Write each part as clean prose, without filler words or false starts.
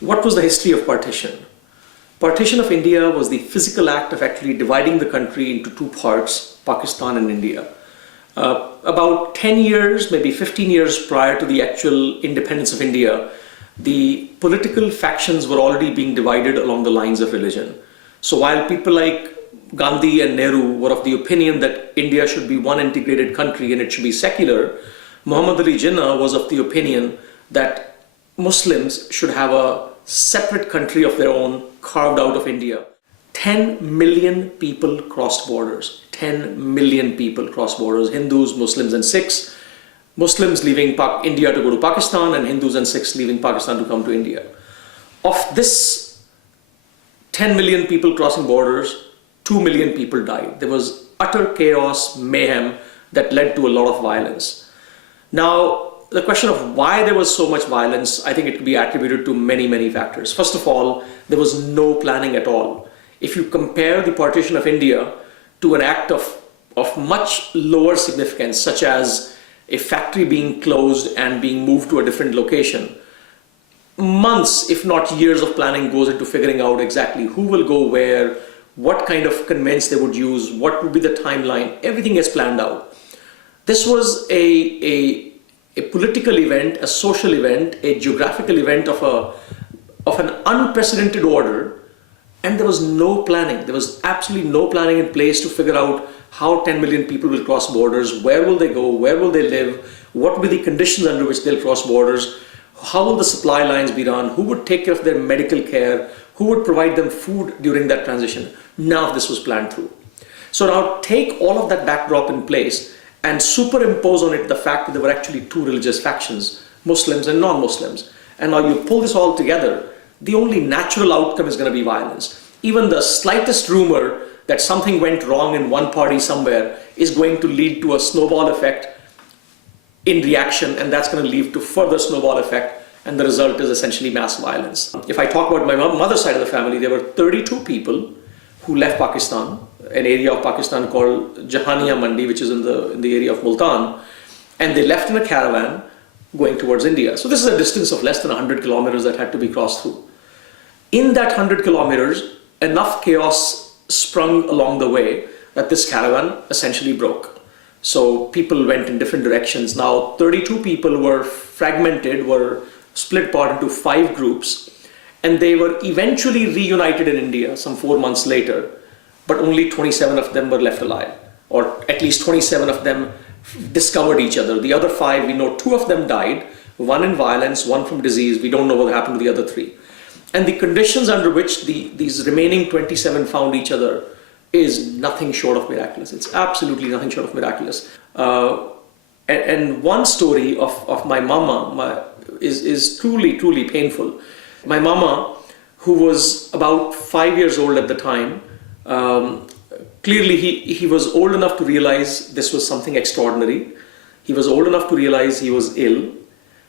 What was the history of partition? Partition of India was the physical act of actually dividing the country into two parts, Pakistan and India. About 10 years, maybe 15 years prior to the actual independence of India, the political factions were already being divided along the lines of religion. So while people like Gandhi and Nehru were of the opinion that India should be one integrated country and it should be secular, Muhammad Ali Jinnah was of the opinion that Muslims should have a separate country of their own carved out of India. 10 million people crossed borders. 10 million people crossed borders. Hindus, Muslims and Sikhs. Muslims leaving India to go to Pakistan and Hindus and Sikhs leaving Pakistan to come to India. Of this 10 million people crossing borders, 2 million people died. There was utter chaos, mayhem that led to a lot of violence. Now, the question of why there was so much violence, I think it could be attributed to many, many factors. First of all, there was no planning at all. If you compare the partition of India to an act of much lower significance, such as a factory being closed and being moved to a different location, months, if not years of planning goes into figuring out exactly who will go where, what kind of conveyance they would use, what would be the timeline, everything is planned out. This was a political event, a social event, a geographical event of an unprecedented order, and there was no planning. There was absolutely no planning in place to figure out how 10 million people will cross borders, where will they go, where will they live, what will be the conditions under which they'll cross borders, how will the supply lines be run, who would take care of their medical care, who would provide them food during that transition. None of this was planned through. So now take all of that backdrop in place and superimpose on it the fact that there were actually two religious factions, Muslims and non-Muslims. And now you pull this all together, the only natural outcome is going to be violence. Even the slightest rumor that something went wrong in one party somewhere is going to lead to a snowball effect in reaction, and that's going to lead to further snowball effect, and the result is essentially mass violence. If I talk about my mother's side of the family, there were 32 people who left Pakistan, an area of Pakistan called Jahaniya Mandi, which is in the area of Multan, and they left in a caravan going towards India. So this is a distance of less than 100 kilometers that had to be crossed through. In that 100 kilometers, enough chaos sprung along the way that this caravan essentially broke. So people went in different directions. Now 32 people were fragmented, were split apart into 5 groups, and they were eventually reunited in India some 4 months later, but only 27 of them were left alive, or at least 27 of them discovered each other. The other 5, we know 2 of them died, 1 in violence, 1 from disease. We don't know what happened to the other 3. And the conditions under which these remaining 27 found each other is nothing short of miraculous. It's absolutely nothing short of miraculous. And one story of my mama is truly, truly painful. My mama, who was about 5 years old at the time, clearly he was old enough to realize this was something extraordinary. He was old enough to realize he was ill.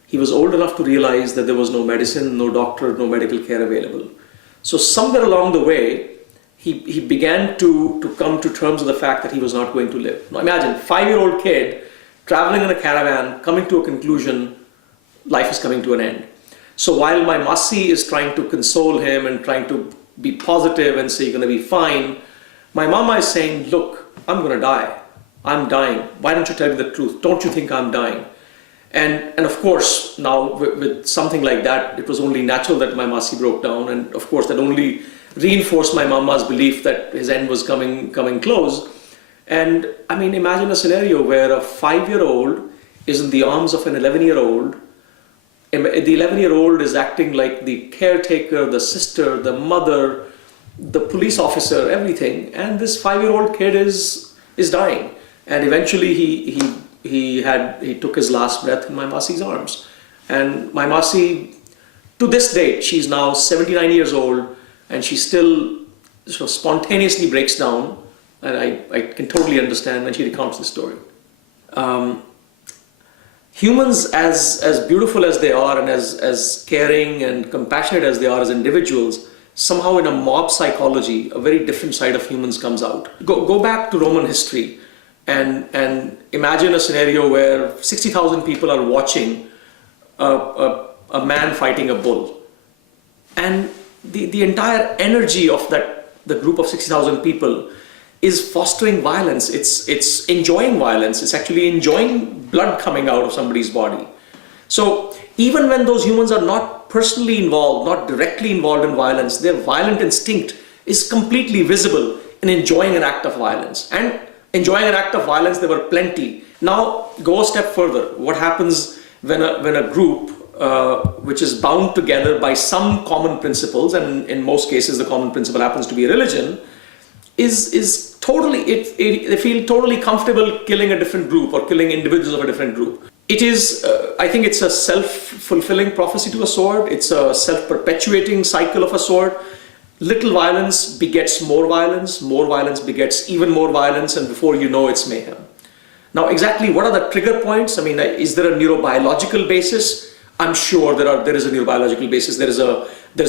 He was old enough to realize that there was no medicine, no doctor, no medical care available. So somewhere along the way, he began to come to terms with the fact that he was not going to live. Now imagine, 5-year-old kid traveling in a caravan, coming to a conclusion, life is coming to an end. So while my Masi is trying to console him and trying to be positive and say, you're going to be fine, my mama is saying, look, I'm going to die. I'm dying. Why don't you tell me the truth? Don't you think I'm dying? And of course, now with something like that, it was only natural that my Masi broke down. And of course, that only reinforced my mama's belief that his end was coming close. And I mean, imagine a scenario where a 5-year-old is in the arms of an 11-year-old. The 11-year-old is acting like the caretaker, the sister, the mother, the police officer, everything. And this 5-year-old kid is dying. And eventually he took his last breath in my Masi's arms. And my Masi, to this date, she's now 79 years old, and she still sort of spontaneously breaks down. And I can totally understand when she recounts the story. Humans, as beautiful as they are and as caring and compassionate as they are as individuals, somehow in a mob psychology, a very different side of humans comes out. Go back to Roman history and imagine a scenario where 60,000 people are watching a man fighting a bull. and the entire energy of the group of 60,000 people is fostering violence. It's enjoying violence. It's actually enjoying blood coming out of somebody's body. So even when those humans are not personally involved, not directly involved in violence, their violent instinct is completely visible in enjoying an act of violence. And enjoying an act of violence, there were plenty. Now go a step further. What happens when a group which is bound together by some common principles, and in most cases the common principle happens to be religion, is totally, they feel totally comfortable killing a different group or killing individuals of a different group. It is, I think it's a self-fulfilling prophecy to a sort. It's a self-perpetuating cycle of a sort. Little violence begets more violence begets even more violence, and before you know, it's mayhem. Now, exactly what are the trigger points? I mean, is there a neurobiological basis? I'm sure there is a neurobiological basis. There is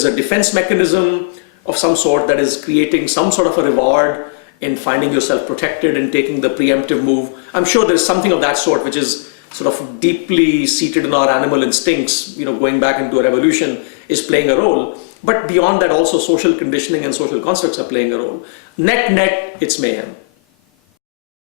a defense mechanism of some sort that is creating some sort of a reward in finding yourself protected and taking the preemptive move. I'm sure there's something of that sort which is sort of deeply seated in our animal instincts, going back into our evolution, is playing a role. But beyond that, also social conditioning and social constructs are playing a role. Net, it's mayhem.